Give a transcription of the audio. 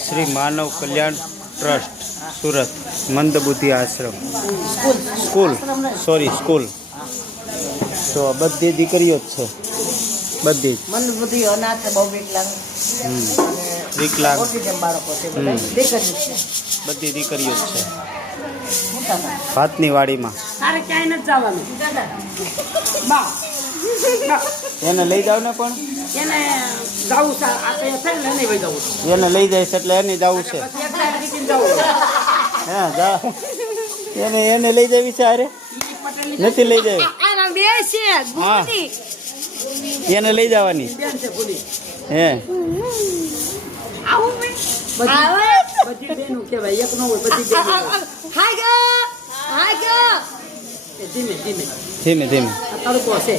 શ્રી માનવ કલ્યાણ trust Surat મંદબુદ્ધિ આશ્રમ school તો બધી દીકરીઓ જ છે બધી જ મંદબુદ્ધિ અનાથ બહુ વિકલાંગ બાળકો છે બધા દીકરીઓ છે બધી દીકરીઓ જ છે ભાતની વાડીમાં તારે ક્યાંય નથી જવાનું બા એને લઈ જાવ ને પણ એને જવું છે આ તો થાય ને નહીં જવું એને લઈ જાય છે એટલે એને જવું છે હા જા એને લઈ જવી છે અરે નથી લઈ જવી હા એને લઈ જવાની હે બધી બેનું કહેવાય એક નો હોય બધી ધીમે ધીમે ધીમે ધીમે તડકો છે